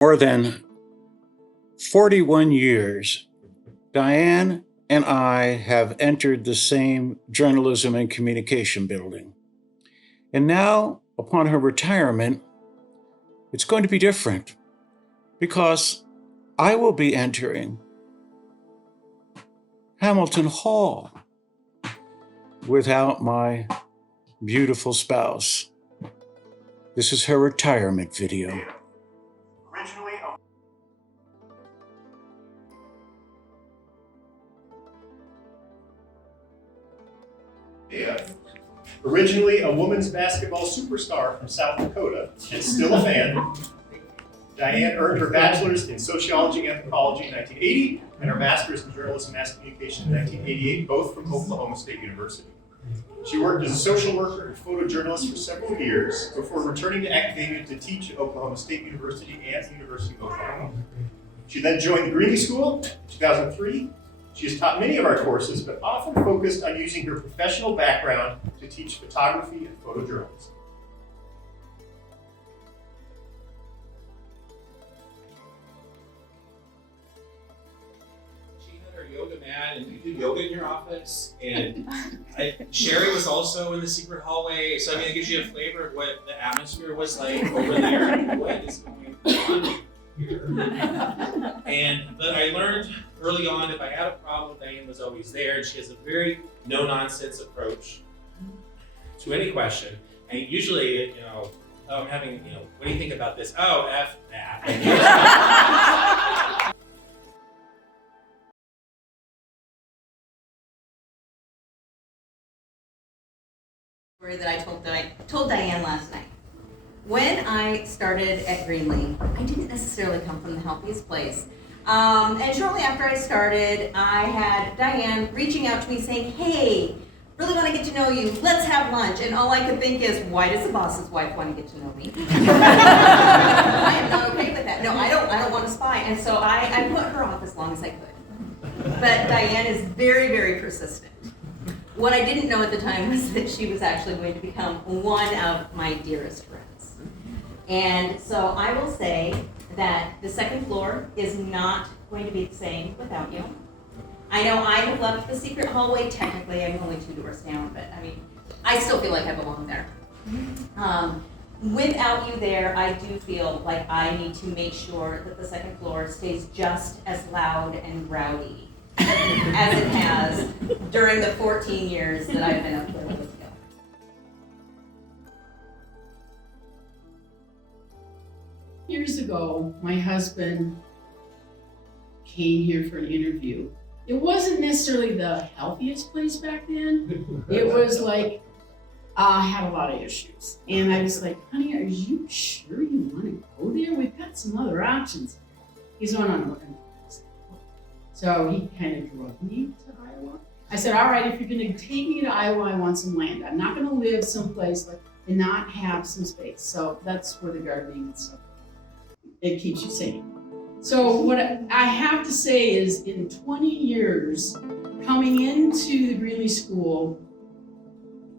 more than 41 years, Diane and I have entered the same journalism and communication building. And now, upon her retirement, it's going to be different because I will be entering Hamilton Hall without my beautiful spouse. This is her retirement video. Originally a women's basketball superstar from South Dakota, and still a fan, Diane earned her bachelor's in sociology and anthropology in 1980, and her master's in journalism and mass communication in 1988, both from Oklahoma State University. She worked as a social worker and photojournalist for several years before returning to academia to teach at Oklahoma State University and the University of Oklahoma. She then joined the Greenlee School in 2003. She has taught many of our courses, but often focused on using her professional background to teach photography and photojournalism. She had her yoga mat, and you do yoga in your office. And Sherry was also in the secret hallway, so I mean, it gives you a flavor of what the atmosphere was like over there. What is going on here? But I learned early on, if I had a problem, Diane was always there, and she has a very no-nonsense approach to any question. And usually, oh, I'm having, what do you think about this? Oh, F that. Story that I told Diane last night. When I started at Greenlee, I didn't necessarily come from the healthiest place. And shortly after I started, I had Diane reaching out to me saying, hey, really want to get to know you, let's have lunch. And all I could think is, why does the boss's wife want to get to know me? I am not okay with that. No, I don't want to spy. And so I put her off as long as I could. But Diane is very, very persistent. What I didn't know at the time was that she was actually going to become one of my dearest friends. And so I will say that the second floor is not going to be the same without you. I know I have left the secret hallway. Technically, I'm only 2 doors down, but I mean, I still feel like I belong there. Without you there, I do feel like I need to make sure that the second floor stays just as loud and rowdy as it has during the 14 years that I've been up there with you. Years ago, my husband came here for an interview. It wasn't necessarily the healthiest place back then. It was like, I had a lot of issues. And I was like, honey, are you sure you want to go there? We've got some other options. He's on an order. So he kind of drove me to Iowa. I said, all right, if you're going to take me to Iowa, I want some land. I'm not going to live someplace and not have some space. So that's where the gardening and stuff. It keeps you sane. So what I have to say is, in 20 years, coming into the Greenlee School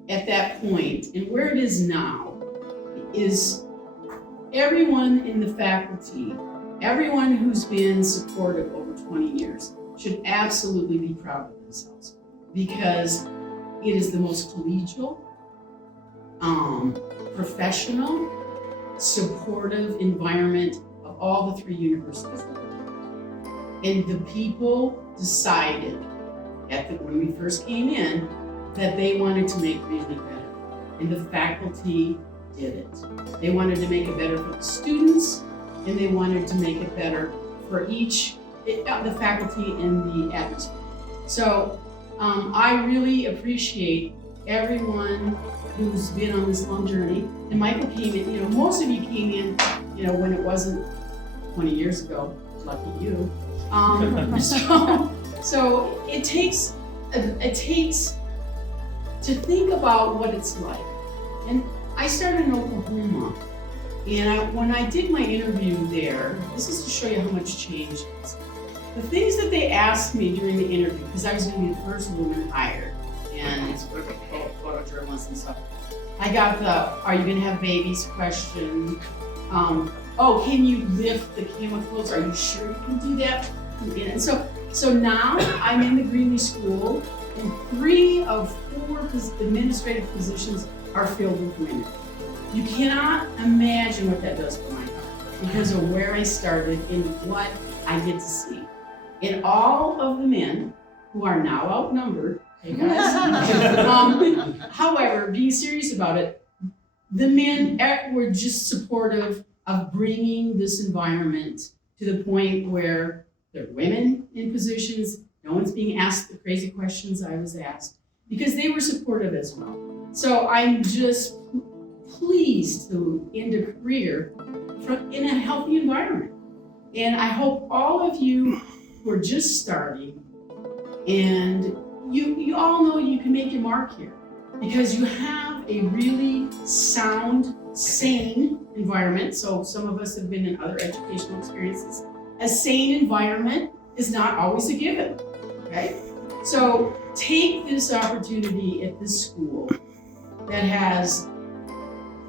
at that point, and where it is now, is everyone in the faculty, everyone who's been supportive over 20 years should absolutely be proud of themselves, because it is the most collegial, professional, supportive environment of all the 3 universities. And the people decided when we first came in that they wanted to make Greenlee better. And the faculty did it. They wanted to make it better for the students, and they wanted to make it better for the faculty and the atmosphere. So I really appreciate everyone who's been on this long journey. And Michael came in, most of you came in, when it wasn't 20 years ago, lucky you. So it takes to think about what it's like. And I started in Oklahoma, and when I did my interview there, this is to show you how much change is. The things that they asked me during the interview, because I was going to be the first woman hired, and it's photojournalists and stuff. I got the, are you going to have babies question. oh, can you lift the camera clothes? Are you sure you can do that? And so now I'm in the Greenlee School, and 3 of 4 administrative positions are filled with women. You cannot imagine what that does for my heart because of where I started and what I get to see. And all of the men who are now outnumbered, hey guys, however, being serious about it, the men were just supportive of bringing this environment to the point where there are women in positions, no one's being asked the crazy questions I was asked, because they were supportive as well. So I'm just pleased to end a career in a healthy environment. And I hope all of you who are just starting, and you all know you can make your mark here because you have a really sound, sane environment. So some of us have been in other educational experiences. A sane environment is not always a given, okay? So take this opportunity at this school that has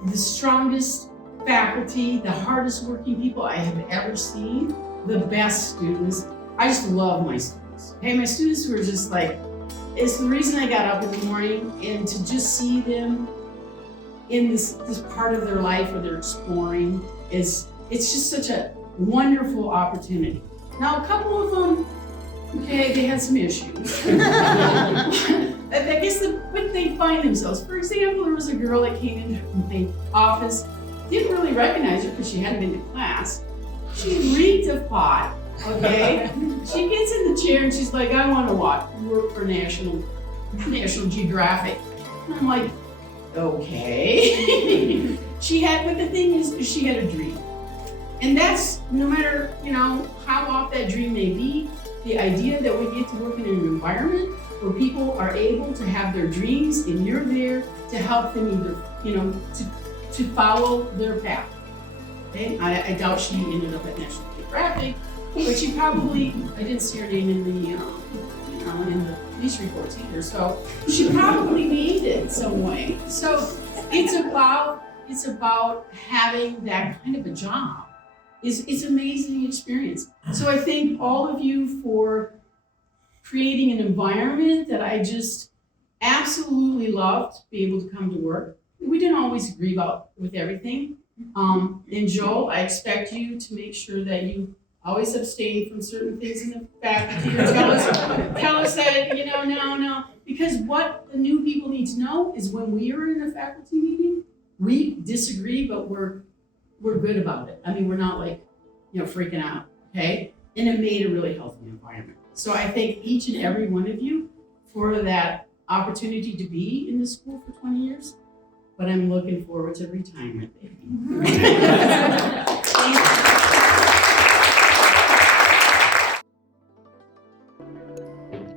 the strongest faculty, the hardest working people I have ever seen, the best students. I just love my students. Okay, my students who are just like, it's the reason I got up in the morning, and to just see them in this part of their life where they're exploring it's just such a wonderful opportunity. Now, a couple of them, okay, they had some issues. I guess when they find themselves. For example, there was a girl that came into my office, didn't really recognize her because she hadn't been to class. She reeked of pot, okay? She gets in the chair and she's like, I want to work for National Geographic. And I'm like, okay. But the thing is, she had a dream. And that's, no matter, how off that dream may be, the idea that we get to work in an environment where people are able to have their dreams and you're there to help them either, to follow their path. Okay? I doubt she ended up at National Geographic, but she probably, I didn't see her name in the police reports either, so she probably made it some way. So it's about having that kind of a job. It's an amazing experience. So I thank all of you for creating an environment that I just absolutely loved to be able to come to work. We didn't always agree with everything. And Joel, I expect you to make sure that you always abstain from certain things in the faculty or tell us that, no. Because what the new people need to know is when we are in a faculty meeting, we disagree, but we're good about it. I mean, we're not like, freaking out, okay? And it made a really healthy environment. So I thank each and every one of you for that opportunity to be in the school for 20 years, but I'm looking forward to retirement, baby. Thank you.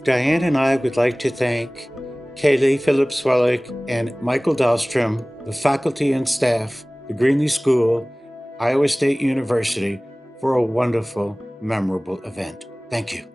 Diane and I would like to thank Kaylee Phillips-Wellick and Michael Dahlstrom, the faculty and staff, the Greenlee School, Iowa State University, for a wonderful, memorable event. Thank you.